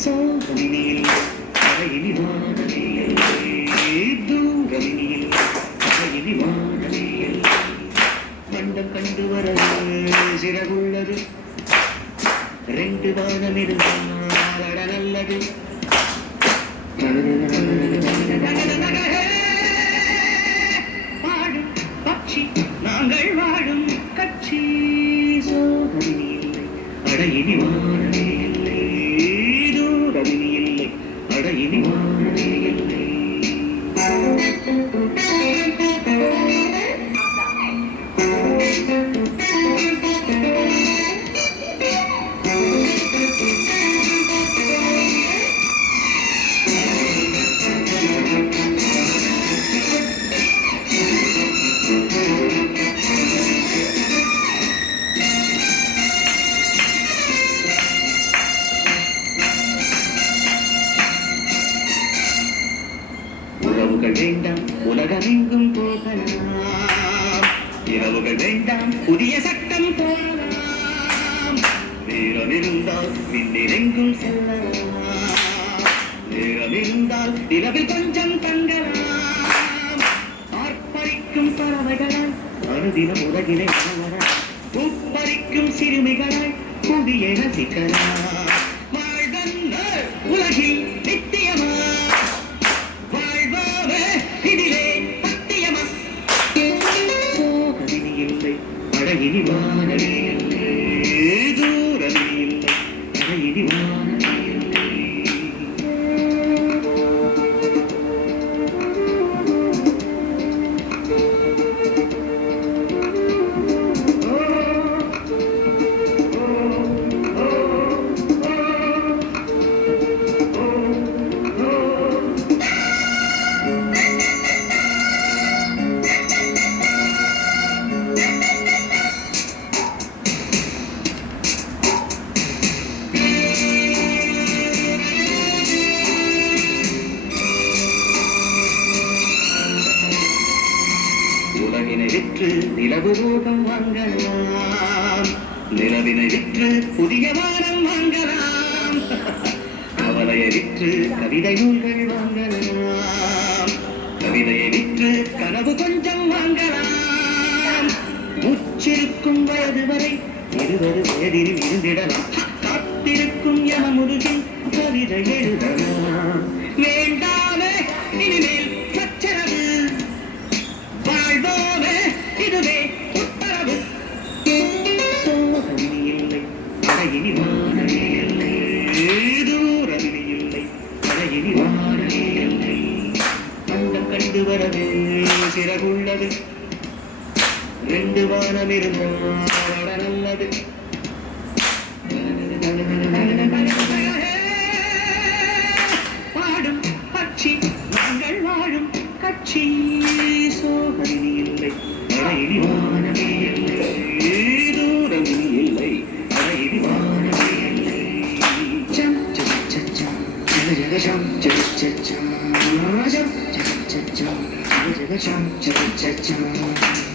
சோதனையில் கரையினி வானவில்லை தூரவினியில் கரையினி வானவில்லை மண்டம் கண்டு வர சிறகுள்ளது ரெண்டு வானம் இருந்தால் நல்லது பாடும் பட்சி நாங்கள் வாடும் கட்சி சோதனை இல்லை அடையினி வானமே இல்லை தூரவினி இல்லை அடையினி வானமே இல்லை உறவுகள் வேண்டாம் உலகமெங்கும் போகலாம் இரவுகள் வேண்டாம் புதிய சட்டம் போகலாம் நேரம் இருந்தால் விண்ணிலெங்கும் செல்லலாம் நேரம் இருந்தால் நிலவில் கொஞ்சம் தங்கலாம் ஆர்ப்பரிக்கும் பறவைகளால் அனுதினம் உலகிலே வளரலாம் உப்பரிக்கும் சிறுமிகளால் புதிய ரசிக்கலாம் வாழ்வல்ல உலகில் நித்தியமா அடையினி வானமே இல்லை தூரமே இல்லை அடையினி வானமே இல்லை உலகினை விற்று நிலவு ரூபம் வாங்கலாம் நிலவினை விற்று புதிய வானம் வாங்கலாம் கவலையை விற்று கவிதை நூல்கள் வாங்கலாம் கவிதையை விற்று கனவு கொஞ்சம் வாங்கலாம் முச்சிருக்கும் வயது வரை 20 வயதில் இருந்திடலாம் காத்திருக்கும் யமமுருகின் கவிதை எழுதலாம் வேண்டாமே இனிமேல் சச்சரவு வாழ்வோமே இதுவே உத்தரவு சோதனை இல்லை அடையினி வானமே இல்லை தூரமே இல்லை அடையினி வானமே இல்லை மண்டம் கண்டு வரவே சிறகுள்ளது ரெண்டு வானம் இருந்தால் நல்லது பாடும் பட்சி நாங்கள் வாழும் கட்சி சோதனை இல்லை அடையினி வானமே இல்லை தூரமே இல்லை அடையினி வானமே இல்லை சம் சம் சம் சம் ஜக சம் சம் சம் சம் சம் சம் சம் சம் ஜக சம் சம் சம் சம்